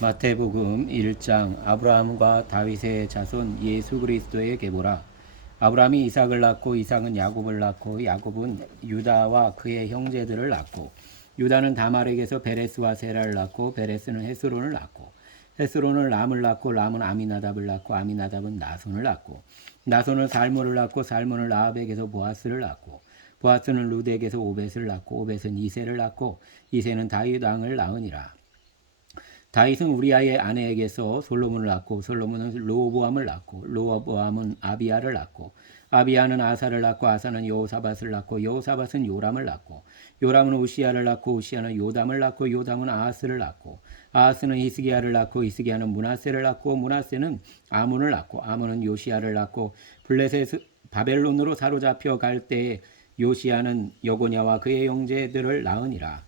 마태복음 1장. 아브라함과 다윗의 자손 예수 그리스도의 계보라. 아브라함이 이삭을 낳고 이삭은 야곱을 낳고 야곱은 유다와 그의 형제들을 낳고 유다는 다말에게서 베레스와 세라를 낳고 베레스는 헤스론을 낳고 헤스론은 람을 낳고 람은 아미나답을 낳고 아미나답은 나손을 낳고 나손은 살몬을 낳고 살몬은 라합에게서 보아스를 낳고 보아스는 루드에게서 오벳을 낳고 오벳은 이새를 낳고 이새는 다윗 왕을 낳으니라. 다윗은 우리아의 아내에게서 솔로몬을 낳고 솔로몬은 르호보암을 낳고 르호보암은 아비야를 낳고 아비야는 아사를 낳고 아사는 여호사밧을 낳고 여호사밧은 요람을 낳고 요람은 우시야를 낳고 우시야는 요담을 낳고 요담은 아하스를 낳고 아하스는 히스기야를 낳고 히스기야는 므낫세를 낳고 므낫세는 아몬을 낳고 아몬은 요시야를 낳고 블레셋 바벨론으로 사로잡혀 갈 때에 요시야는 여고냐와 그의 형제들을 낳으니라.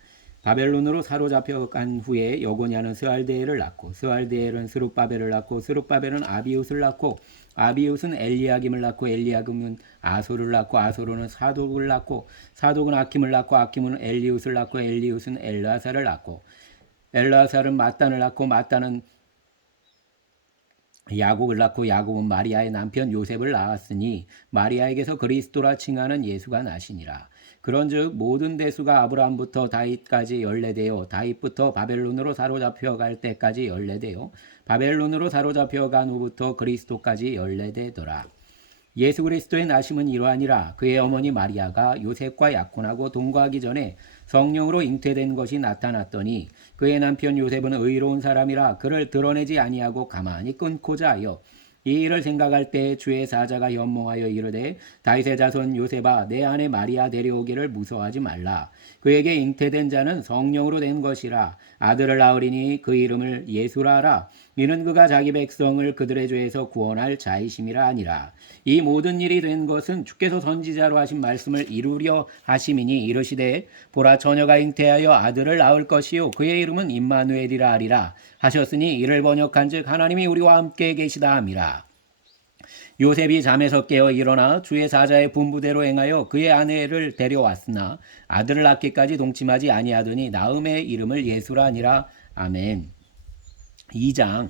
바벨론으로 사로잡혀 간 후에 여고냐는 스알데엘을 낳고 스알데엘은 스룹바벨을 낳고 스룹바벨은 아비웃을 낳고 아비웃은 엘리야김을 낳고 엘리야김은 아소를 낳고 아소로는 사독을 낳고 사독은 아킴을 낳고 아킴은 엘리웃을 낳고 엘리웃은 엘라사를 낳고 엘라사는 마단을 낳고 마단은 야곱을 낳고 야곱은 마리아의 남편 요셉을 낳았으니 마리아에게서 그리스도라 칭하는 예수가 나시니라. 그런즉 모든 대수가 아브라함부터 다윗까지 연례되어 다윗부터 바벨론으로 사로잡혀 갈 때까지 연례되어 바벨론으로 사로잡혀 간 후부터 그리스도까지 연례되더라. 예수 그리스도의 나심은 이러하니라. 그의 어머니 마리아가 요셉과 약혼하고 동거하기 전에 성령으로 잉태된 것이 나타났더니 그의 남편 요셉은 의로운 사람이라 그를 드러내지 아니하고 가만히 끊고자 하여 이 일을 생각할 때 주의 사자가 현몽하여 이르되 다윗의 자손 요셉아 내 아내 마리아 데려오기를 무서워하지 말라. 그에게 잉태된 자는 성령으로 된 것이라. 아들을 낳으리니 그 이름을 예수라 하라. 이는 그가 자기 백성을 그들의 죄에서 구원할 자이심이라 하니라. 이 모든 일이 된 것은 주께서 선지자로 하신 말씀을 이루려 하심이니 이르시되 보라 처녀가 잉태하여 아들을 낳을 것이요 그의 이름은 임마누엘이라 하리라 하셨으니 이를 번역한즉 하나님이 우리와 함께 계시다 함이라. 요셉이 잠에서 깨어 일어나 주의 사자의 분부대로 행하여 그의 아내를 데려왔으나 아들을 낳기까지 동침하지 아니하더니 나음의 이름을 예수라 하니라. 아멘. 2장.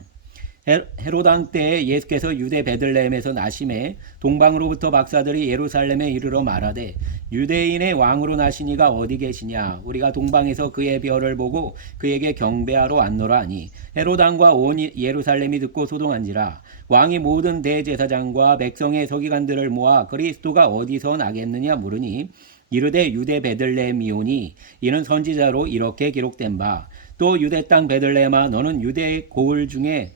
헤롯 왕 때에 예수께서 유대 베들레헴에서 나심에 동방으로부터 박사들이 예루살렘에 이르러 말하되 유대인의 왕으로 나시니가 어디 계시냐. 우리가 동방에서 그의 별을 보고 그에게 경배하러 왔노라 하니 헤롯 왕과 온 예루살렘이 듣고 소동한지라. 왕이 모든 대제사장과 백성의 서기관들을 모아 그리스도가 어디서 나겠느냐 물으니 이르되 유대 베들레헴이오니 이는 선지자로 이렇게 기록된 바 또 유대 땅 베들레헴아 너는 유대 고을 중에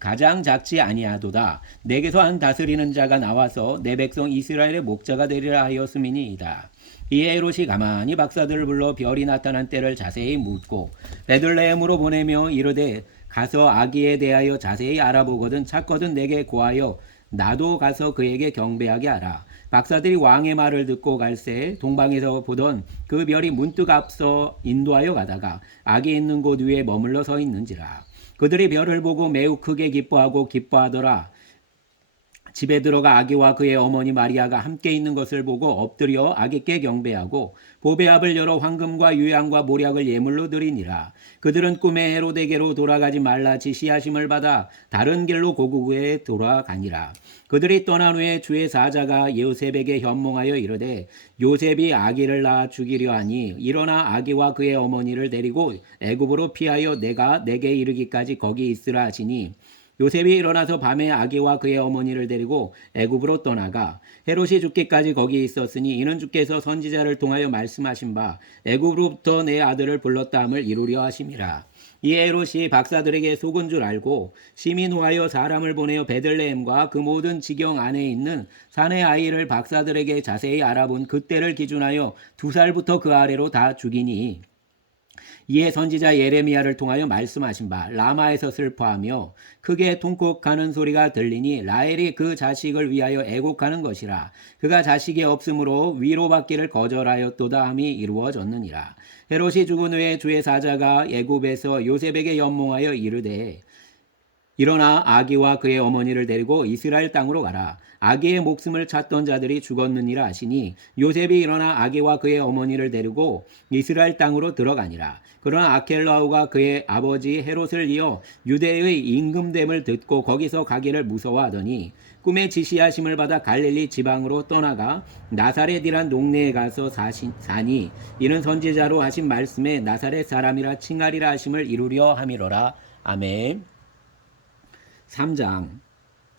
가장 작지 아니하도다. 내게서 한 다스리는 자가 나와서 내 백성 이스라엘의 목자가 되리라 하였음이니이다. 이에 헤롯이 가만히 박사들을 불러 별이 나타난 때를 자세히 묻고 베들레헴으로 보내며 이르되 가서 아기에 대하여 자세히 알아보거든 찾거든 내게 고하여 나도 가서 그에게 경배하게 하라. 박사들이 왕의 말을 듣고 갈새 동방에서 보던 그 별이 문득 앞서 인도하여 가다가 아기 있는 곳 위에 머물러 서 있는지라. 그들이 별을 보고 매우 크게 기뻐하고 기뻐하더라. 집에 들어가 아기와 그의 어머니 마리아가 함께 있는 것을 보고 엎드려 아기께 경배하고 보배압을 열어 황금과 유향과 모략을 예물로 드리니라. 그들은 꿈에 헤로데게로 돌아가지 말라 지시하심을 받아 다른 길로 고국에 돌아가니라. 그들이 떠난 후에 주의 사자가 요셉에게 현몽하여 이르되 요셉이 아기를 낳아 죽이려 하니 일어나 아기와 그의 어머니를 데리고 애굽으로 피하여 내가 내게 이르기까지 거기 있으라 하시니 요셉이 일어나서 밤에 아기와 그의 어머니를 데리고 애굽으로 떠나가 헤롯이 죽기까지 거기 있었으니 이는 주께서 선지자를 통하여 말씀하신 바 애굽으로부터 내 아들을 불렀다 함을 이루려 하심이라. 이 헤롯이 박사들에게 속은 줄 알고 심히 노하여 사람을 보내어 베들레헴과 그 모든 지경 안에 있는 사내 아이를 박사들에게 자세히 알아본 그때를 기준하여 2살부터 그 아래로 다 죽이니 이에 선지자 예레미야를 통하여 말씀하신 바 라마에서 슬퍼하며 크게 통곡하는 소리가 들리니 라헬이 그 자식을 위하여 애곡하는 것이라. 그가 자식이 없으므로 위로받기를 거절하였도다 함이 이루어졌느니라. 헤롯이 죽은 후에 주의 사자가 애굽에서 요셉에게 연몽하여 이르되 일어나 아기와 그의 어머니를 데리고 이스라엘 땅으로 가라. 아기의 목숨을 찾던 자들이 죽었느니라 하시니 요셉이 일어나 아기와 그의 어머니를 데리고 이스라엘 땅으로 들어가니라. 그러나 아켈라오가 그의 아버지 헤롯을 이어 유대의 임금됨을 듣고 거기서 가기를 무서워하더니 꿈에 지시하심을 받아 갈릴리 지방으로 떠나가 나사렛이란 동네에 가서 사니 이는 선지자로 하신 말씀에 나사렛 사람이라 칭하리라 하심을 이루려 함이로라. 아멘. 3장.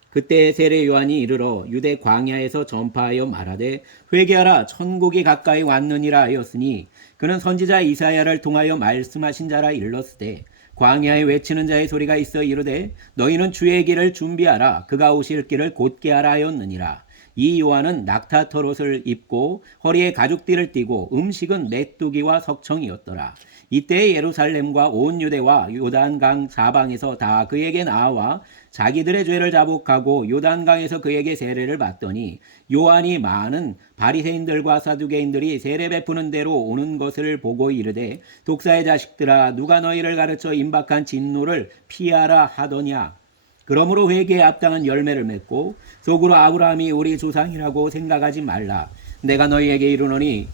그때 세례 요한이 이르러 유대 광야에서 전파하여 말하되 회개하라 천국이 가까이 왔느니라 하였으니 그는 선지자 이사야를 통하여 말씀하신 자라 일렀으되 광야에 외치는 자의 소리가 있어 이르되 너희는 주의 길을 준비하라 그가 오실 길을 곧게 하라 하였느니라. 이 요한은 낙타 털옷을 입고 허리에 가죽띠를 띠고 음식은 메뚜기와 석청이었더라. 이때 예루살렘과 온 유대와 요단강 사방에서 다 그에게 나와 자기들의 죄를 자복하고 요단강에서 그에게 세례를 받더니 요한이 많은 바리새인들과 사두개인들이 세례 베푸는 대로 오는 것을 보고 이르되 독사의 자식들아 누가 너희를 가르쳐 임박한 진노를 피하라 하더냐. 그러므로 회개에 합당한 열매를 맺고 속으로 아브라함이 우리 조상이라고 생각하지 말라. 내가 너희에게 이르노니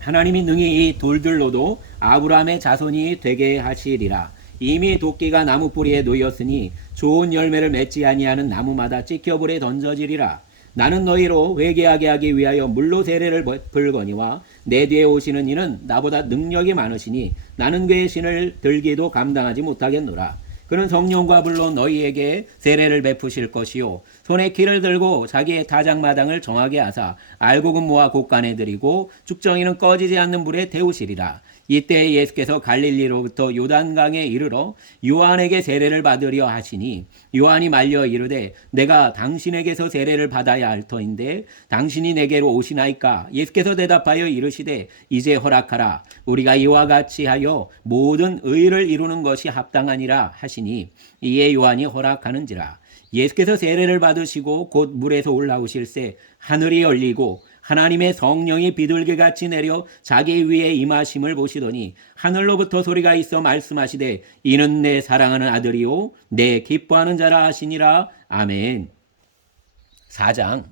하나님이 능히 이 돌들로도 아브라함의 자손이 되게 하시리라. 이미 도끼가 나무 뿌리에 놓였으니 좋은 열매를 맺지 아니하는 나무마다 찢겨불에 던져지리라. 나는 너희로 회개하게 하기 위하여 물로 세례를 베풀거니와 내 뒤에 오시는 이는 나보다 능력이 많으시니 나는 그의 신을 들기도 감당하지 못하겠노라. 그는 성령과 불로 너희에게 세례를 베푸실 것이요 손에 키를 들고 자기의 타작마당을 정하게 하사 알곡은 모아 곳간에 들이고 죽정이는 꺼지지 않는 불에 태우시리라. 이때 예수께서 갈릴리로부터 요단강에 이르러 요한에게 세례를 받으려 하시니 요한이 말려 이르되 내가 당신에게서 세례를 받아야 할 터인데 당신이 내게로 오시나이까. 예수께서 대답하여 이르시되 이제 허락하라. 우리가 이와 같이 하여 모든 의를 이루는 것이 합당하니라 하시니 이에 요한이 허락하는지라. 예수께서 세례를 받으시고 곧 물에서 올라오실새 하늘이 열리고 하나님의 성령이 비둘기같이 내려 자기 위에 임하심을 보시더니 하늘로부터 소리가 있어 말씀하시되 이는 내 사랑하는 아들이요 내 기뻐하는 자라 하시니라. 아멘. 4장.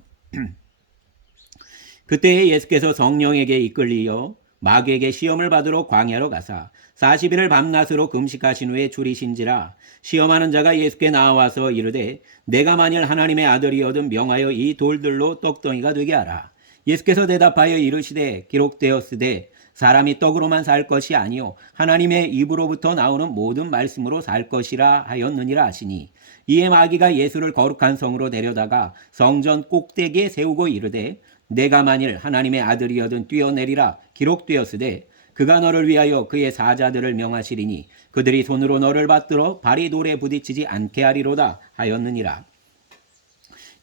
그때 예수께서 성령에게 이끌리어 마귀에게 시험을 받으러 광야로 가사 40일을 밤낮으로 금식하신 후에 줄이신지라. 시험하는 자가 예수께 나와서 이르되 내가 만일 하나님의 아들이거든 명하여 이 돌들로 떡덩이가 되게 하라. 예수께서 대답하여 이르시되 기록되었으되 사람이 떡으로만 살 것이 아니요 하나님의 입으로부터 나오는 모든 말씀으로 살 것이라 하였느니라 하시니 이에 마귀가 예수를 거룩한 성으로 데려다가 성전 꼭대기에 세우고 이르되 내가 만일 하나님의 아들이거든 뛰어내리라. 기록되었으되 그가 너를 위하여 그의 사자들을 명하시리니 그들이 손으로 너를 받들어 발이 돌에 부딪히지 않게 하리로다 하였느니라.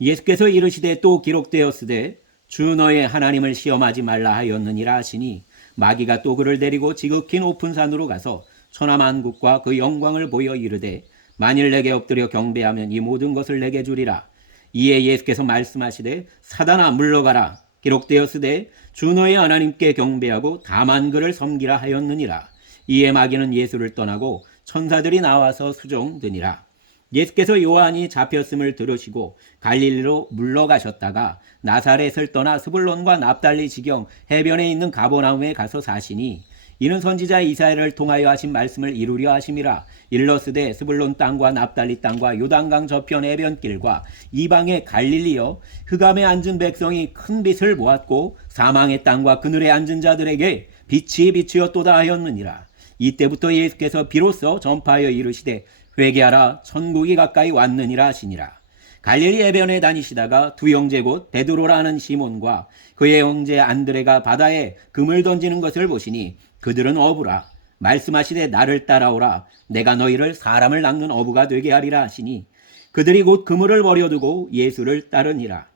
예수께서 이르시되 또 기록되었으되 주 너의 하나님을 시험하지 말라 하였느니라 하시니 마귀가 또 그를 데리고 지극히 높은 산으로 가서 천하만국과 그 영광을 보여 이르되 만일 내게 엎드려 경배하면 이 모든 것을 내게 주리라. 이에 예수께서 말씀하시되 사단아 물러가라. 기록되었으되 주 너의 하나님께 경배하고 다만 그를 섬기라 하였느니라. 이에 마귀는 예수를 떠나고 천사들이 나와서 수종드니라. 예수께서 요한이 잡혔음을 들으시고 갈릴리로 물러가셨다가 나사렛을 떠나 스불론과 납달리 지경 해변에 있는 가버나움에 가서 사시니 이는 선지자 이사야를 통하여 하신 말씀을 이루려 하심이라. 일러스되 스불론 땅과 납달리 땅과 요단강 저편 해변길과 이방의 갈릴리여 흑암에 앉은 백성이 큰 빛을 보았고 사망의 땅과 그늘에 앉은 자들에게 빛이 비추었도다 하였느니라. 이때부터 예수께서 비로소 전파하여 이르시되 회개하라 천국이 가까이 왔느니라 하시니라. 갈릴리 해변에 다니시다가 두 형제 곧 베드로라 하는 시몬과 그의 형제 안드레가 바다에 금을 던지는 것을 보시니 그들은 어부라. 말씀하시되 나를 따라오라. 내가 너희를 사람을 낚는 어부가 되게 하리라 하시니 그들이 곧 그물을 버려두고 예수를 따르니라.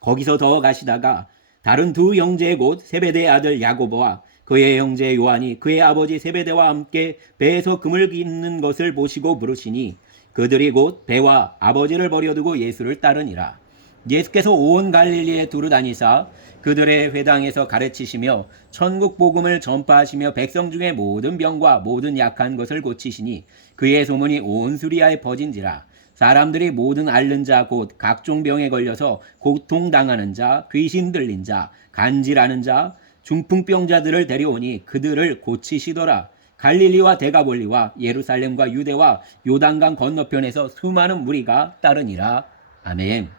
거기서 더 가시다가 다른 두 형제 곧 세베대의 아들 야고보와 그의 형제 요한이 그의 아버지 세베대와 함께 배에서 금을 깁는 것을 보시고 부르시니 그들이 곧 배와 아버지를 버려두고 예수를 따르니라. 예수께서 온 갈릴리에 두루 다니사 그들의 회당에서 가르치시며 천국 복음을 전파하시며 백성 중에 모든 병과 모든 약한 것을 고치시니 그의 소문이 온 수리아에 퍼진지라. 사람들이 모든 앓는 자 곧 각종 병에 걸려서 고통당하는 자, 귀신 들린 자, 간질하는 자, 중풍병자들을 데려오니 그들을 고치시더라. 갈릴리와 데가볼리와 예루살렘과 유대와 요단강 건너편에서 수많은 무리가 따르니라. 아멘.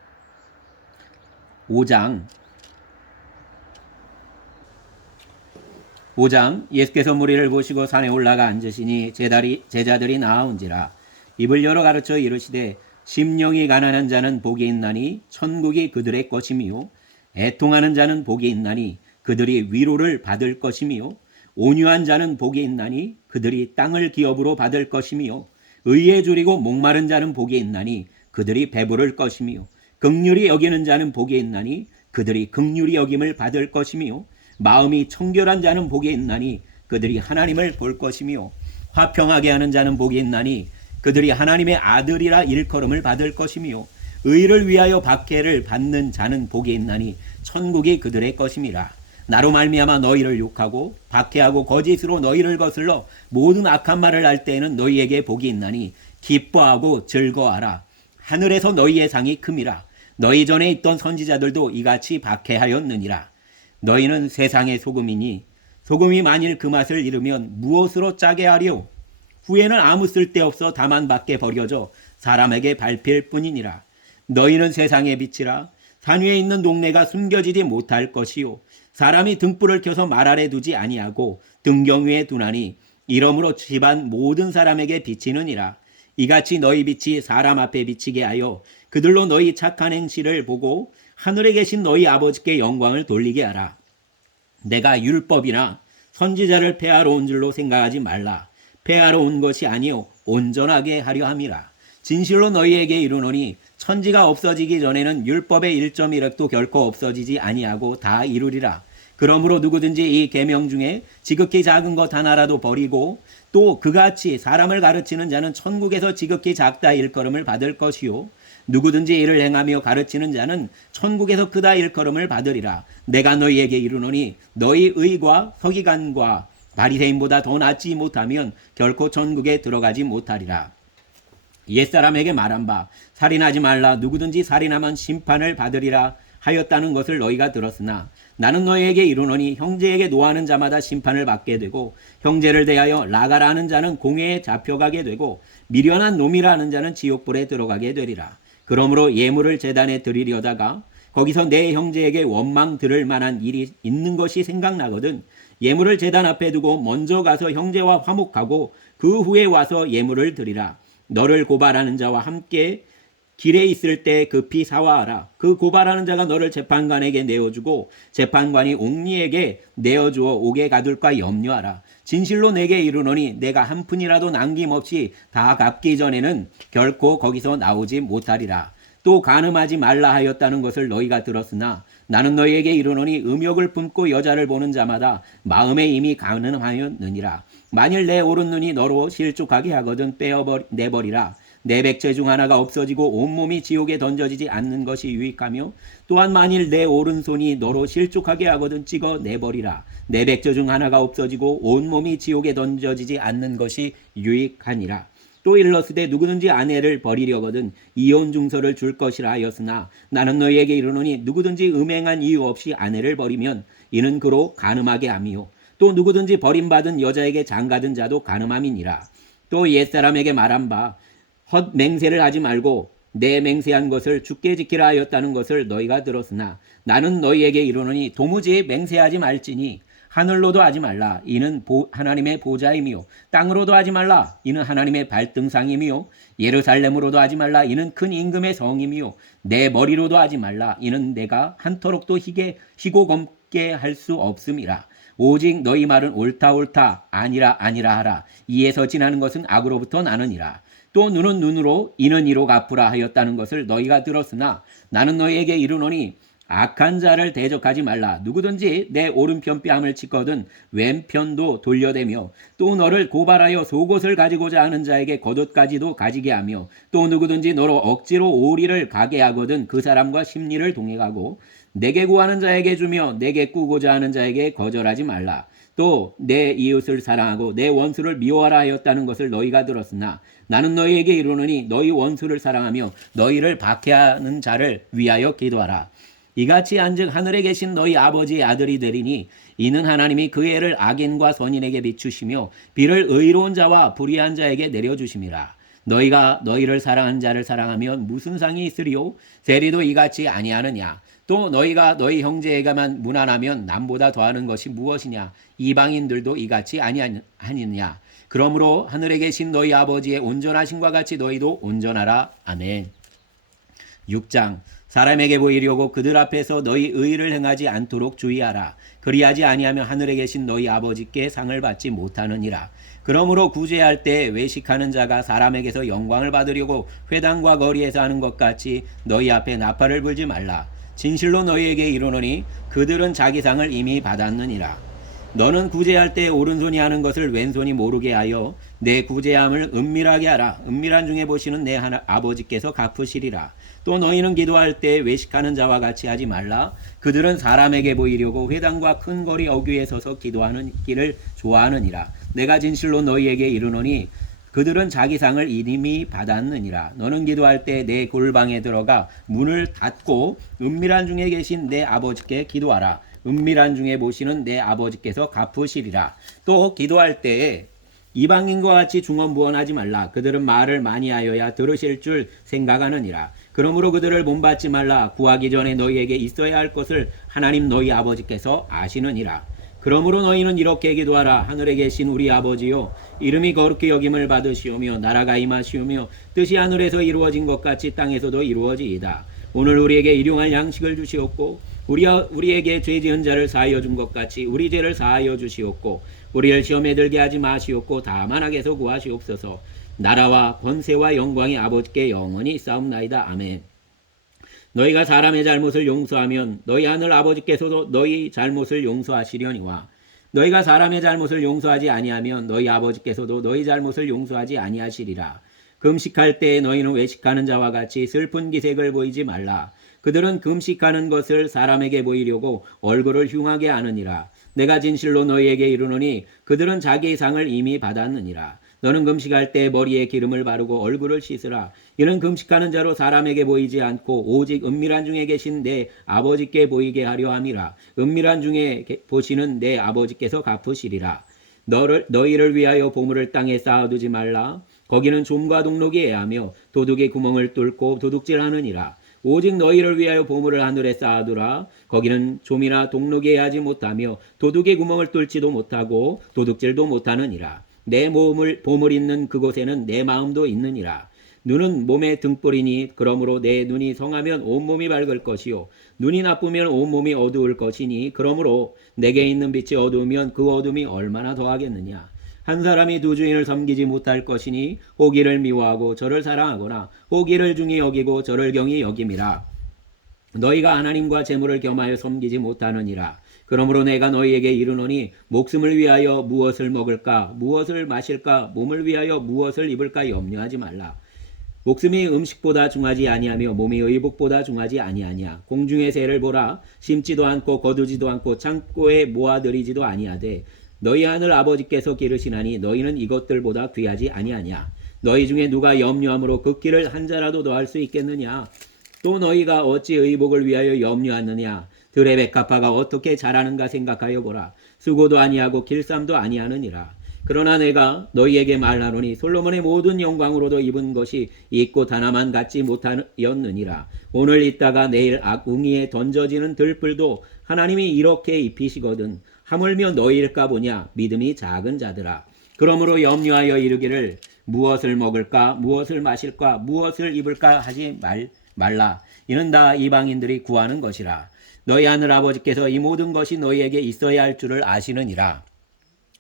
5장 예수께서 무리를 보시고 산에 올라가 앉으시니 제자들이 나아온지라. 입을 열어 가르쳐 이르시되 심령이 가난한 자는 복이 있나니 천국이 그들의 것이미요. 애통하는 자는 복이 있나니 그들이 위로를 받을 것이미요. 온유한 자는 복이 있나니 그들이 땅을 기업으로 받을 것이미요. 의에 줄이고 목마른 자는 복이 있나니 그들이 배부를 것이미요. 긍휼히 여기는 자는 복이 있나니 그들이 긍휼히 여김을 받을 것이미요. 마음이 청결한 자는 복이 있나니 그들이 하나님을 볼 것이미요. 화평하게 하는 자는 복이 있나니 그들이 하나님의 아들이라 일컬음을 받을 것이미요. 의를 위하여 박해를 받는 자는 복이 있나니 천국이 그들의 것임이라. 나로 말미암아 너희를 욕하고 박해하고 거짓으로 너희를 거슬러 모든 악한 말을 할 때에는 너희에게 복이 있나니 기뻐하고 즐거워하라. 하늘에서 너희의 상이 큼이라. 너희 전에 있던 선지자들도 이같이 박해하였느니라. 너희는 세상의 소금이니 소금이 만일 그 맛을 잃으면 무엇으로 짜게 하리요? 후에는 아무 쓸데없어 다만 밖에 버려져 사람에게 밟힐 뿐이니라. 너희는 세상의 빛이라. 산 위에 있는 동네가 숨겨지지 못할 것이요. 사람이 등불을 켜서 말 아래 두지 아니하고 등경 위에 두나니 이러므로 집안 모든 사람에게 비치느니라. 이같이 너희 빛이 사람 앞에 비치게 하여 그들로 너희 착한 행실을 보고 하늘에 계신 너희 아버지께 영광을 돌리게 하라. 내가 율법이나 선지자를 폐하러 온 줄로 생각하지 말라. 폐하러 온 것이 아니요 온전하게 하려 함이라. 진실로 너희에게 이르노니 천지가 없어지기 전에는 율법의 1.1획도 결코 없어지지 아니하고 다 이루리라. 그러므로 누구든지 이 계명 중에 지극히 작은 것 하나라도 버리고 또 그같이 사람을 가르치는 자는 천국에서 지극히 작다 일컬음을 받을 것이요. 누구든지 이를 행하며 가르치는 자는 천국에서 크다 일컬음을 받으리라. 내가 너희에게 이르노니 너희 의과 서기관과 바리새인보다 더 낫지 못하면 결코 천국에 들어가지 못하리라. 옛사람에게 말한 바 살인하지 말라. 누구든지 살인하면 심판을 받으리라 하였다는 것을 너희가 들었으나 나는 너희에게 이르노니 형제에게 노하는 자마다 심판을 받게 되고 형제를 대하여 라가라 하는 자는 공회에 잡혀가게 되고 미련한 놈이라 하는 자는 지옥불에 들어가게 되리라. 그러므로 예물을 제단에 드리려다가 거기서 내 형제에게 원망 들을 만한 일이 있는 것이 생각나거든 예물을 제단 앞에 두고 먼저 가서 형제와 화목하고 그 후에 와서 예물을 드리라. 너를 고발하는 자와 함께 길에 있을 때 급히 사화하라. 그 고발하는 자가 너를 재판관에게 내어주고 재판관이 옥리에게 내어주어 옥에 가둘까 염려하라. 진실로 내게 이르노니 내가 한 푼이라도 남김없이 다 갚기 전에는 결코 거기서 나오지 못하리라. 또 간음하지 말라 하였다는 것을 너희가 들었으나 나는 너희에게 이르노니 음욕을 품고 여자를 보는 자마다 마음에 이미 간음하였느니라. 만일 내 오른눈이 너로 실족하게 하거든 내버리라. 내 백체 중 하나가 없어지고 온몸이 지옥에 던져지지 않는 것이 유익하며 또한 만일 내 오른손이 너로 실족하게 하거든 찍어 내버리라. 내 백체 중 하나가 없어지고 온몸이 지옥에 던져지지 않는 것이 유익하니라. 또 일러스되 누구든지 아내를 버리려거든 이혼 증서를 줄 것이라 하였으나 나는 너희에게 이르노니 누구든지 음행한 이유 없이 아내를 버리면 이는 그로 간음하게 함이요 또 누구든지 버림받은 여자에게 장가든 자도 간음함이니라. 또 옛사람에게 말한 바 헛 맹세를 하지 말고 내 맹세한 것을 주께 지키라 하였다는 것을 너희가 들었으나 나는 너희에게 이르노니 도무지 맹세하지 말지니 하늘로도 하지 말라. 이는 하나님의 보좌임이요. 땅으로도 하지 말라. 이는 하나님의 발등상임이요. 예루살렘으로도 하지 말라. 이는 큰 임금의 성임이요. 내 머리로도 하지 말라. 이는 내가 한터럭도 희고 검게 할 수 없음이라. 오직 너희 말은 옳다 아니라 하라. 이에서 지나는 것은 악으로부터 나느니라. 또 눈은 눈으로 이는 이로 갚으라 하였다는 것을 너희가 들었으나 나는 너희에게 이르노니 악한 자를 대적하지 말라. 누구든지 내 오른편 뺨을 치거든 왼편도 돌려대며 또 너를 고발하여 속옷을 가지고자 하는 자에게 겉옷까지도 가지게 하며 또 누구든지 너로 억지로 오리를 가게 하거든 그 사람과 심리를 동행하고 내게 구하는 자에게 주며 내게 꾸고자 하는 자에게 거절하지 말라. 또 내 이웃을 사랑하고 내 원수를 미워하라 하였다는 것을 너희가 들었으나 나는 너희에게 이르노니 너희 원수를 사랑하며 너희를 박해하는 자를 위하여 기도하라. 이같이 한즉 하늘에 계신 너희 아버지의 아들이 되리니 이는 하나님이 그 해를 악인과 선인에게 비추시며 비를 의로운 자와 불의한 자에게 내려주심이라. 너희가 너희를 사랑하는 자를 사랑하면 무슨 상이 있으리요? 세리도 이같이 아니하느냐? 또 너희가 너희 형제에게만 무난하면 남보다 더하는 것이 무엇이냐? 이방인들도 이같이 아니하느냐? 그러므로 하늘에 계신 너희 아버지의 온전하심과 같이 너희도 온전하라. 아멘. 6장. 사람에게 보이려고 그들 앞에서 너희 의를 행하지 않도록 주의하라. 그리하지 아니하면 하늘에 계신 너희 아버지께 상을 받지 못하느니라. 그러므로 구제할 때 외식하는 자가 사람에게서 영광을 받으려고 회당과 거리에서 하는 것 같이 너희 앞에 나팔을 불지 말라. 진실로 너희에게 이르노니 그들은 자기 상을 이미 받았느니라. 너는 구제할 때 오른손이 하는 것을 왼손이 모르게 하여 내 구제함을 은밀하게 하라. 은밀한 중에 보시는 내 아버지께서 갚으시리라. 또 너희는 기도할 때 외식하는 자와 같이 하지 말라. 그들은 사람에게 보이려고 회당과 큰 거리 어귀에 서서 기도하는 길을 좋아하느니라. 내가 진실로 너희에게 이르노니 그들은 자기 상을 이미 받았느니라. 너는 기도할 때 내 골방에 들어가 문을 닫고 은밀한 중에 계신 내 아버지께 기도하라. 은밀한 중에 보시는 내 아버지께서 갚으시리라. 또 기도할 때에 이방인과 같이 중언부언하지 말라. 그들은 말을 많이 하여야 들으실 줄 생각하느니라. 그러므로 그들을 본받지 말라. 구하기 전에 너희에게 있어야 할 것을 하나님 너희 아버지께서 아시느니라. 그러므로 너희는 이렇게 기도하라. 하늘에 계신 우리 아버지요, 이름이 거룩히 여김을 받으시오며 나라가 임하시오며 뜻이 하늘에서 이루어진 것 같이 땅에서도 이루어지이다. 오늘 우리에게 일용할 양식을 주시옵고 우리에게 죄 지은 자를 사하여 준 것 같이 우리 죄를 사하여 주시옵고 우리를 시험에 들게 하지 마시옵고 다만 악에서 구하시옵소서. 나라와 권세와 영광이 아버지께 영원히 있사옵나이다. 아멘. 너희가 사람의 잘못을 용서하면 너희 하늘 아버지께서도 너희 잘못을 용서하시려니와 너희가 사람의 잘못을 용서하지 아니하면 너희 아버지께서도 너희 잘못을 용서하지 아니하시리라. 금식할 때 너희는 외식하는 자와 같이 슬픈 기색을 보이지 말라. 그들은 금식하는 것을 사람에게 보이려고 얼굴을 흉하게 하느니라. 내가 진실로 너희에게 이르노니 그들은 자기 상을 이미 받았느니라. 너는 금식할 때 머리에 기름을 바르고 얼굴을 씻으라. 이는 금식하는 자로 사람에게 보이지 않고 오직 은밀한 중에 계신 내 아버지께 보이게 하려 함이라. 은밀한 중에 보시는 내 아버지께서 갚으시리라. 너희를 위하여 보물을 땅에 쌓아두지 말라. 거기는 좀과 동록이 애하며 도둑이 구멍을 뚫고 도둑질하느니라. 오직 너희를 위하여 보물을 하늘에 쌓아두라. 거기는 좀이나 동록이 애하지 못하며 도둑이 구멍을 뚫지도 못하고 도둑질도 못하느니라. 내 보물 있는 그곳에는 내 마음도 있느니라. 눈은 몸의 등불이니 그러므로 내 눈이 성하면 온몸이 밝을 것이요 눈이 나쁘면 온몸이 어두울 것이니 그러므로 내게 있는 빛이 어두우면 그 어둠이 얼마나 더하겠느냐. 한 사람이 두 주인을 섬기지 못할 것이니 호기를 미워하고 저를 사랑하거나 호기를 중히 여기고 저를 경히 여김이라. 너희가 하나님과 재물을 겸하여 섬기지 못하느니라. 그러므로 내가 너희에게 이르노니 목숨을 위하여 무엇을 먹을까 무엇을 마실까 몸을 위하여 무엇을 입을까 염려하지 말라. 목숨이 음식보다 중하지 아니하며 몸이 의복보다 중하지 아니하냐. 공중의 새를 보라. 심지도 않고 거두지도 않고 창고에 모아들이지도 아니하되 너희 하늘 아버지께서 기르시나니 너희는 이것들보다 귀하지 아니하냐. 너희 중에 누가 염려함으로 그 길을 한 자라도 더할 수 있겠느냐. 또 너희가 어찌 의복을 위하여 염려하느냐. 들의 백합화가 어떻게 자라는가 생각하여 보라. 수고도 아니하고 길쌈도 아니하느니라. 그러나 내가 너희에게 말하노니 솔로몬의 모든 영광으로도 입은 것이 이 꽃 하나만 갖지 못하였느니라. 오늘 있다가 내일 웅이에 던져지는 들풀도 하나님이 이렇게 입히시거든. 하물며 너희일까 보냐. 믿음이 작은 자들아. 그러므로 염려하여 이르기를 무엇을 먹을까 무엇을 마실까 무엇을 입을까 하지 말라. 이는 다 이방인들이 구하는 것이라. 너희 하늘 아버지께서 이 모든 것이 너희에게 있어야 할 줄을 아시느니라.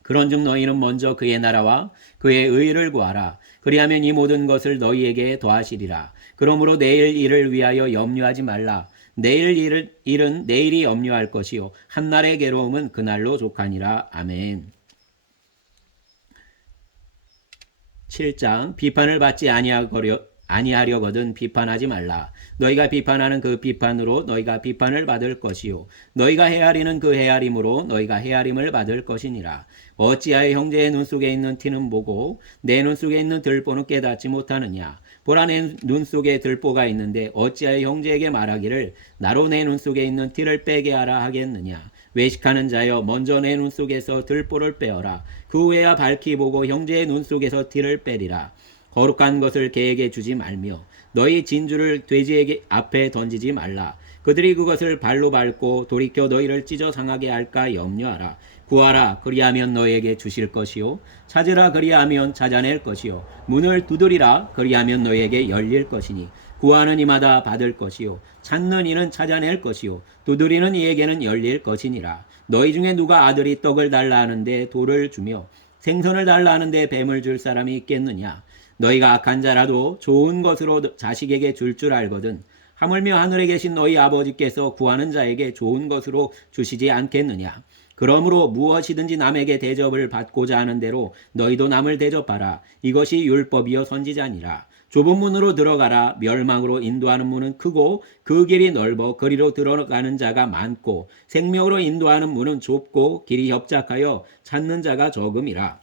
그런즉 너희는 먼저 그의 나라와 그의 의를 구하라. 그리하면 이 모든 것을 너희에게 더하시리라. 그러므로 내일 일을 위하여 염려하지 말라. 내일 일은 내일이 염려할 것이요 한날의 괴로움은 그날로 족하니라. 아멘. 7장 비판을 받지 아니하려거든 비판하지 말라. 너희가 비판하는 그 비판으로 너희가 비판을 받을 것이요 너희가 헤아리는 그 헤아림으로 너희가 헤아림을 받을 것이니라. 어찌하여 형제의 눈 속에 있는 티는 보고 내 눈 속에 있는 들보는 깨닫지 못하느냐. 보라, 내 눈 속에 들보가 있는데 어찌하여 형제에게 말하기를 나로 내 눈 속에 있는 티를 빼게 하라 하겠느냐. 외식하는 자여, 먼저 내 눈 속에서 들보를 빼어라. 그 후에야 밝히 보고 형제의 눈 속에서 티를 빼리라. 거룩한 것을 개에게 주지 말며 너희 진주를 돼지에게 앞에 던지지 말라. 그들이 그것을 발로 밟고 돌이켜 너희를 찢어 상하게 할까 염려하라. 구하라, 그리하면 너희에게 주실 것이요 찾으라, 그리하면 찾아낼 것이요 문을 두드리라, 그리하면 너희에게 열릴 것이니 구하는 이마다 받을 것이요 찾는 이는 찾아낼 것이요 두드리는 이에게는 열릴 것이니라. 너희 중에 누가 아들이 떡을 달라 하는데 돌을 주며 생선을 달라 하는데 뱀을 줄 사람이 있겠느냐. 너희가 악한 자라도 좋은 것으로 자식에게 줄 알거든 하물며 하늘에 계신 너희 아버지께서 구하는 자에게 좋은 것으로 주시지 않겠느냐. 그러므로 무엇이든지 남에게 대접을 받고자 하는 대로 너희도 남을 대접하라. 이것이 율법이요 선지자니라. 좁은 문으로 들어가라. 멸망으로 인도하는 문은 크고 그 길이 넓어 그리로 들어가는 자가 많고 생명으로 인도하는 문은 좁고 길이 협착하여 찾는 자가 적음이라.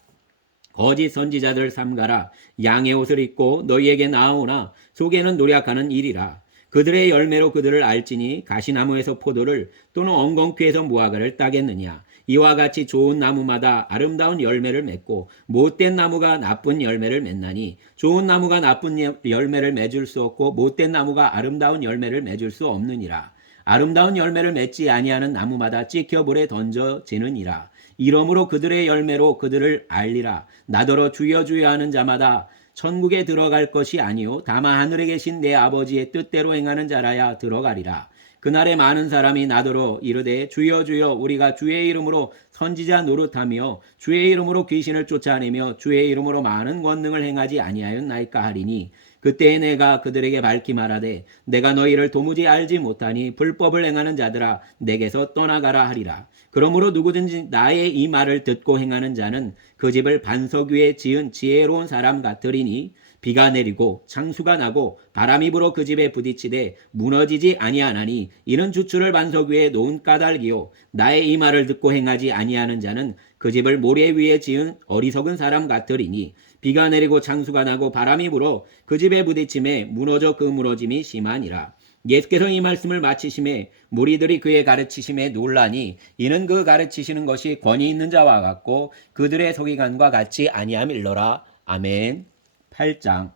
거짓 선지자들 삼가라. 양의 옷을 입고 너희에게 나아오나 속에는 노력하는 일이라. 그들의 열매로 그들을 알지니 가시나무에서 포도를 또는 엉겅퀴에서 무화과를 따겠느냐. 이와 같이 좋은 나무마다 아름다운 열매를 맺고 못된 나무가 나쁜 열매를 맺나니 좋은 나무가 나쁜 열매를 맺을 수 없고 못된 나무가 아름다운 열매를 맺을 수 없느니라. 아름다운 열매를 맺지 아니하는 나무마다 찍혀 불에 던져지느니라. 이러므로 그들의 열매로 그들을 알리라. 나더러 주여 주여 하는 자마다 천국에 들어갈 것이 아니요 다만 하늘에 계신 내 아버지의 뜻대로 행하는 자라야 들어가리라. 그날에 많은 사람이 나더러 이르되 주여 주여 우리가 주의 이름으로 선지자 노릇하며 주의 이름으로 귀신을 쫓아내며 주의 이름으로 많은 권능을 행하지 아니하였나이까 하리니 그때에 내가 그들에게 밝히 말하되 내가 너희를 도무지 알지 못하니 불법을 행하는 자들아 내게서 떠나가라 하리라. 그러므로 누구든지 나의 이 말을 듣고 행하는 자는 그 집을 반석 위에 지은 지혜로운 사람 같으리니 비가 내리고 창수가 나고 바람이 불어 그 집에 부딪히되 무너지지 아니하나니 이는 주추를 반석 위에 놓은 까닭이요 나의 이 말을 듣고 행하지 아니하는 자는 그 집을 모래 위에 지은 어리석은 사람 같으리니 비가 내리고 창수가 나고 바람이 불어 그 집에 부딪힘에 무너져 그 무너짐이 심하니라. 예수께서 이 말씀을 마치심에 무리들이 그의 가르치심에 놀라니 이는 그 가르치시는 것이 권위 있는 자와 같고 그들의 서기관과 같이 아니함일러라. 아멘. 8장.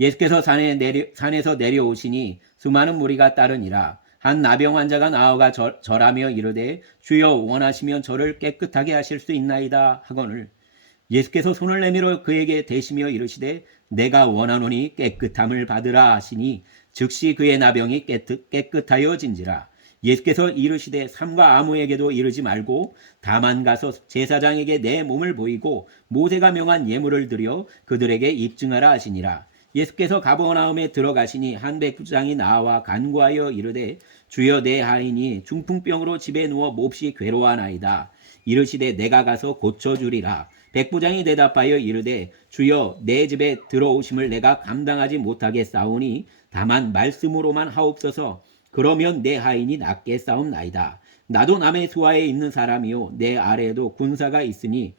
예수께서 산에서 내려오시니 수많은 무리가 따르니라. 한 나병 환자가 나아가 절하며 이르되 주여 원하시면 저를 깨끗하게 하실 수 있나이다 하거늘 예수께서 손을 내밀어 그에게 대시며 이르시되 내가 원하노니 깨끗함을 받으라 하시니 즉시 그의 나병이 깨끗하여진지라. 예수께서 이르시되 삼가 아무에게도 이르지 말고 다만 가서 제사장에게 내 몸을 보이고 모세가 명한 예물을 드려 그들에게 입증하라 하시니라. 예수께서 가버나움에 들어가시니 한 백부장이 나와 간구하여 이르되 주여 내 하인이 중풍병으로 집에 누워 몹시 괴로워하나이다. 이르시되 내가 가서 고쳐주리라. 백부장이 대답하여 이르되 주여 내 집에 들어오심을 내가 감당하지 못하겠사오니 다만 말씀으로만 하옵소서. 그러면 내 하인이 낫게 싸움나이다. 나도 남의 수하에 있는 사람이요 내 아래에도 군사가 있으니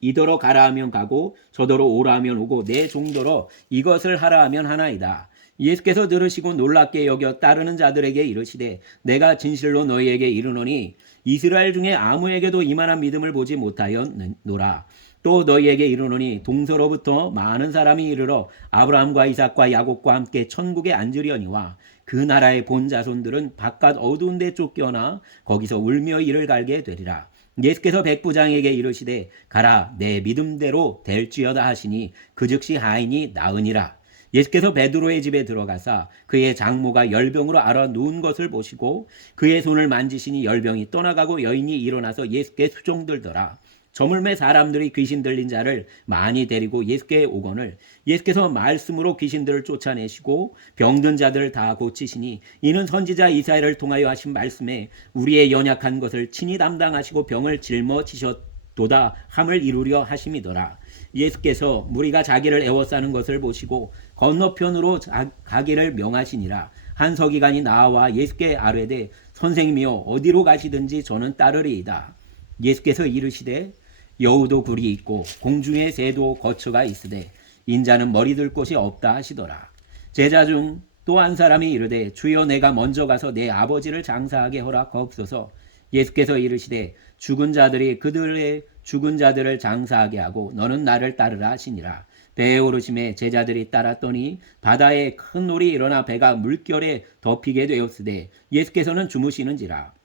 이더러 가라 하면 가고 저더러 오라 하면 오고 내 종더러 이것을 하라 하면 하나이다. 예수께서 들으시고 놀랍게 여겨 따르는 자들에게 이르시되 내가 진실로 너희에게 이르노니 이스라엘 중에 아무에게도 이만한 믿음을 보지 못하였노라. 또 너희에게 이르노니 동서로부터 많은 사람이 이르러 아브라함과 이삭과 야곱과 함께 천국에 앉으려니와 그 나라의 본 자손들은 바깥 어두운 데 쫓겨나 거기서 울며 이를 갈게 되리라. 예수께서 백부장에게 이르시되 가라 내 믿음대로 될지어다 하시니 그 즉시 하인이 나으니라. 예수께서 베드로의 집에 들어가사 그의 장모가 열병으로 앓아 누운 것을 보시고 그의 손을 만지시니 열병이 떠나가고 여인이 일어나서 예수께 수종들더라. 저물매 사람들이 귀신 들린 자를 많이 데리고 예수께 오거늘 예수께서 말씀으로 귀신들을 쫓아내시고 병든 자들을 다 고치시니 이는 선지자 이사야를 통하여 하신 말씀에 우리의 연약한 것을 친히 담당하시고 병을 짊어지셨도다 함을 이루려 하심이더라. 예수께서 무리가 자기를 애워싸는 것을 보시고 건너편으로 가기를 명하시니라. 한 서기관이 나와 예수께 아뢰되 선생님이여 어디로 가시든지 저는 따르리이다. 예수께서 이르시되 여우도 굴이 있고 공중의 새도 거처가 있으되 인자는 머리 둘 곳이 없다 하시더라. 제자 중 또 한 사람이 이르되 주여 내가 먼저 가서 내 아버지를 장사하게 허락하옵소서. 예수께서 이르시되 죽은 자들이 그들의 죽은 자들을 장사하게 하고 너는 나를 따르라 하시니라. 배에 오르심에 제자들이 따랐더니 바다에 큰 놀이 일어나 배가 물결에 덮이게 되었으되 예수께서는 주무시는지라.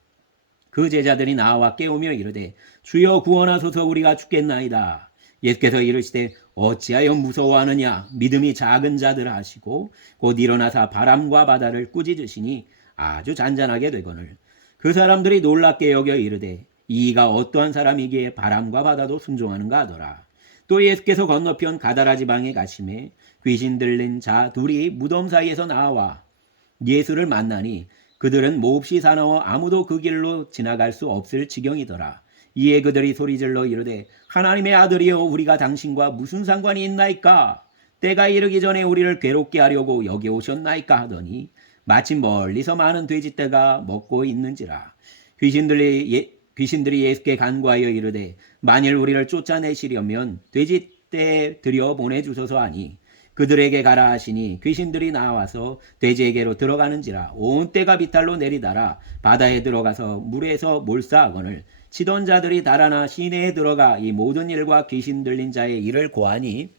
그 제자들이 나와 깨우며 이르되 주여 구원하소서 우리가 죽겠나이다. 예수께서 이르시되 어찌하여 무서워하느냐 믿음이 작은 자들아 하시고 곧 일어나사 바람과 바다를 꾸짖으시니 아주 잔잔하게 되거늘 그 사람들이 놀랍게 여겨 이르되 이가 어떠한 사람이기에 바람과 바다도 순종하는가 하더라. 또 예수께서 건너편 가다라 지방에 가심에 귀신 들린 자 둘이 무덤 사이에서 나와 예수를 만나니 그들은 몹시 사나워 아무도 그 길로 지나갈 수 없을 지경이더라. 이에 그들이 소리질러 이르되 하나님의 아들이여 우리가 당신과 무슨 상관이 있나이까? 때가 이르기 전에 우리를 괴롭게 하려고 여기 오셨나이까 하더니 마침 멀리서 많은 돼지떼가 먹고 있는지라. 귀신들이 예수께 간구하여 이르되 만일 우리를 쫓아내시려면 돼지떼 들여 보내주소서 하니 그들에게 가라 하시니 귀신들이 나와서 돼지에게로 들어가는지라. 온 떼가 비탈로 내리달아 바다에 들어가서 물에서 몰사하거늘 치던 자들이 달아나 시내에 들어가 이 모든 일과 귀신 들린 자의 일을 고하니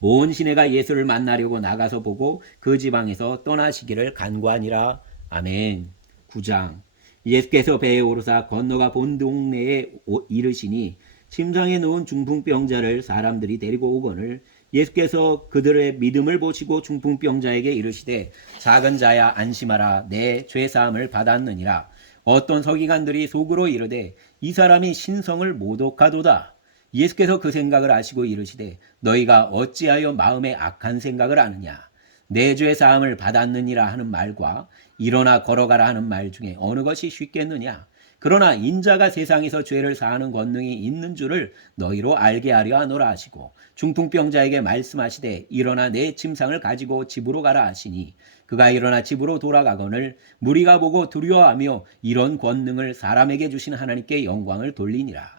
온 시내가 예수를 만나려고 나가서 보고 그 지방에서 떠나시기를 간구하니라. 아멘. 9장. 예수께서 배에 오르사 건너가 본 동네에 이르시니 침상에 누운 중풍병자를 사람들이 데리고 오거늘 예수께서 그들의 믿음을 보시고 중풍병자에게 이르시되 작은 자야 안심하라 내 죄사함을 받았느니라. 어떤 서기관들이 속으로 이르되 이 사람이 신성을 모독하도다. 예수께서 그 생각을 아시고 이르시되 너희가 어찌하여 마음에 악한 생각을 하느냐. 내 죄사함을 받았느니라 하는 말과 일어나 걸어가라 하는 말 중에 어느 것이 쉽겠느냐. 그러나 인자가 세상에서 죄를 사하는 권능이 있는 줄을 너희로 알게 하려 하노라 하시고 중풍병자에게 말씀하시되 일어나 내 침상을 가지고 집으로 가라 하시니 그가 일어나 집으로 돌아가거늘 무리가 보고 두려워하며 이런 권능을 사람에게 주신 하나님께 영광을 돌리니라.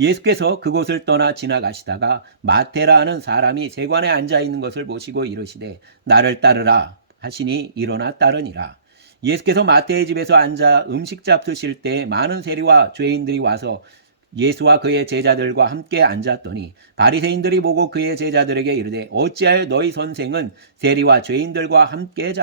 예수께서 그곳을 떠나 지나가시다가 마테라 하는 사람이 세관에 앉아 있는 것을 보시고 이르시되 나를 따르라 하시니 일어나 따르니라. 예수께서 마태의 집에서 앉아 음식 잡수실 때 많은 세리와 죄인들이 와서 예수와 그의 제자들과 함께 앉았더니 바리새인들이 보고 그의 제자들에게 이르되 어찌하여 너희 선생은 세리와 죄인들과 함께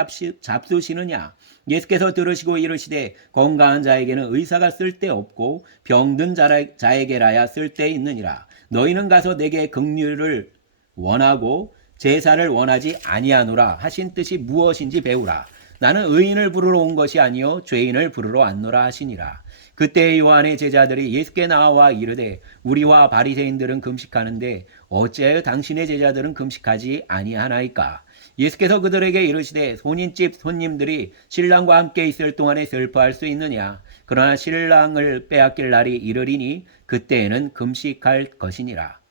잡수시느냐. 예수께서 들으시고 이르시되 건강한 자에게는 의사가 쓸데없고 병든 자에게라야 쓸데있느니라. 너희는 가서 내게 긍휼을 원하고 제사를 원하지 아니하노라 하신 뜻이 무엇인지 배우라. 나는 의인을 부르러 온 것이 아니요 죄인을 부르러 왔노라 하시니라. 그때 요한의 제자들이 예수께 나와 이르되 우리와 바리새인들은 금식하는데 어찌하여 당신의 제자들은 금식하지 아니하나이까. 예수께서 그들에게 이르시되 손님집 손님들이 신랑과 함께 있을 동안에 슬퍼할 수 있느냐. 그러나 신랑을 빼앗길 날이 이르리니 그때에는 금식할 것이니라.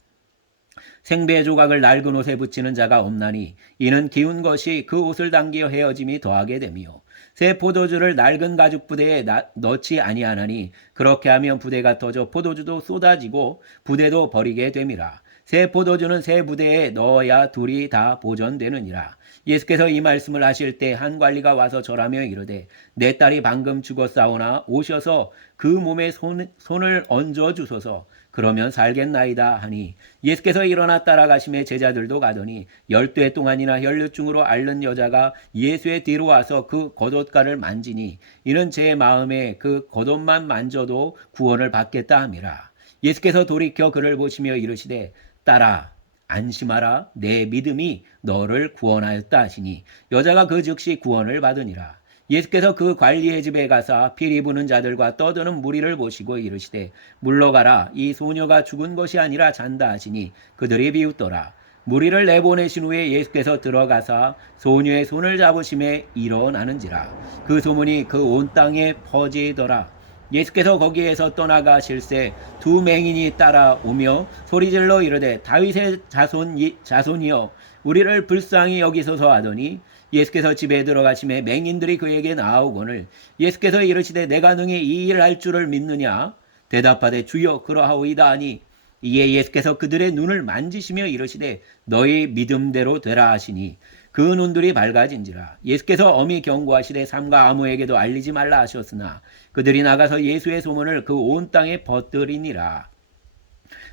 생배 조각을 낡은 옷에 붙이는 자가 없나니 이는 기운 것이 그 옷을 당기어 헤어짐이 더하게 되며 새 포도주를 낡은 가죽 부대에 넣지 아니하나니 그렇게 하면 부대가 터져 포도주도 쏟아지고 부대도 버리게 됨이라. 새 포도주는 새 부대에 넣어야 둘이 다 보존되느니라. 예수께서 이 말씀을 하실 때 한 관리가 와서 절하며 이르되 내 딸이 방금 죽었사오나 오셔서 그 몸에 손을 얹어 주소서. 그러면 살겠나이다 하니 예수께서 일어나 따라가심에 제자들도 가더니 12해 동안이나 혈류증으로 앓는 여자가 예수의 뒤로 와서 그 겉옷가를 만지니 이는 제 마음에 그 겉옷만 만져도 구원을 받겠다 함이라. 예수께서 돌이켜 그를 보시며 이르시되 딸아 안심하라 내 믿음이 너를 구원하였다 하시니 여자가 그 즉시 구원을 받으니라. 예수께서 그 관리의 집에 가사 피리 부는 자들과 떠드는 무리를 보시고 이르시되 물러가라, 이 소녀가 죽은 것이 아니라 잔다 하시니 그들이 비웃더라. 무리를 내보내신 후에 예수께서 들어가사 소녀의 손을 잡으심에 일어나는지라. 그 소문이 그 온 땅에 퍼지더라. 예수께서 거기에서 떠나가실새 두 맹인이 따라오며 소리질러 이르되 다윗의 자손이여 우리를 불쌍히 여기소서 하더니 예수께서 집에 들어가심에 맹인들이 그에게 나아오거늘 예수께서 이르시되 내가 능히 이 일을 할 줄을 믿느냐. 대답하되 주여 그러하오이다 하니 이에 예수께서 그들의 눈을 만지시며 이르시되 너희 믿음대로 되라 하시니 그 눈들이 밝아진지라. 예수께서 엄히 경고하시되 삼가 아무에게도 알리지 말라 하셨으나 그들이 나가서 예수의 소문을 그 온 땅에 퍼뜨리니라.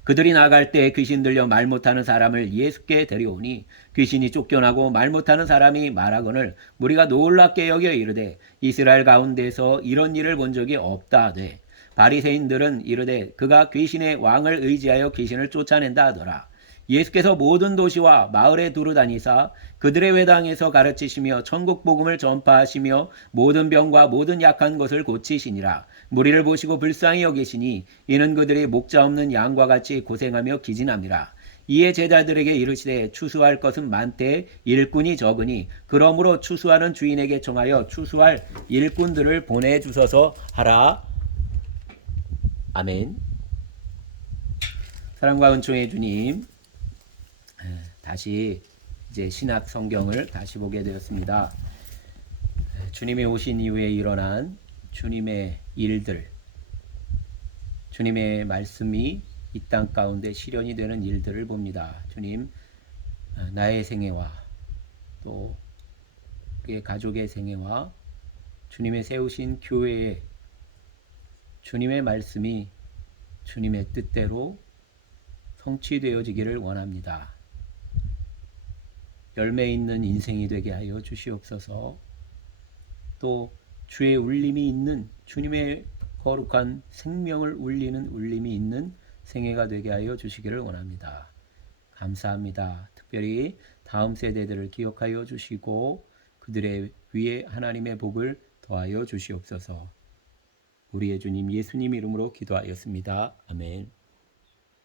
그들이 나갈 때 귀신 들려 말 못하는 사람을 예수께 데려오니 귀신이 쫓겨나고 말 못하는 사람이 말하거늘 무리가 놀랍게 여겨 이르되 이스라엘 가운데서 이런 일을 본 적이 없다 하되 바리새인들은 이르되 그가 귀신의 왕을 의지하여 귀신을 쫓아낸다 하더라. 예수께서 모든 도시와 마을에 두루다니사 그들의 회당에서 가르치시며 천국 복음을 전파하시며 모든 병과 모든 약한 것을 고치시니라. 무리를 보시고 불쌍히 여기시니 이는 그들이 목자 없는 양과 같이 고생하며 기진함이라. 이에 제자들에게 이르시되 추수할 것은 많되 일꾼이 적으니 그러므로 추수하는 주인에게 청하여 추수할 일꾼들을 보내주소서 하라. 아멘. 사랑과 은총의 주님, 다시 이제 신약 성경을 다시 보게 되었습니다. 주님이 오신 이후에 일어난 주님의 일들, 주님의 말씀이 이 땅 가운데 실현이 되는 일들을 봅니다. 주님, 나의 생애와 또 우리의 가족의 생애와 주님의 세우신 교회의 주님의 말씀이 주님의 뜻대로 성취되어지기를 원합니다. 열매 있는 인생이 되게 하여 주시옵소서. 또 주의 울림이 있는 주님의 거룩한 생명을 울리는 울림이 있는 생애가 되게 하여 주시기를 원합니다. 감사합니다. 특별히 다음 세대들을 기억하여 주시고 그들의 위에 하나님의 복을 더하여 주시옵소서. 우리의 주님 예수님 이름으로 기도하였습니다. 아멘.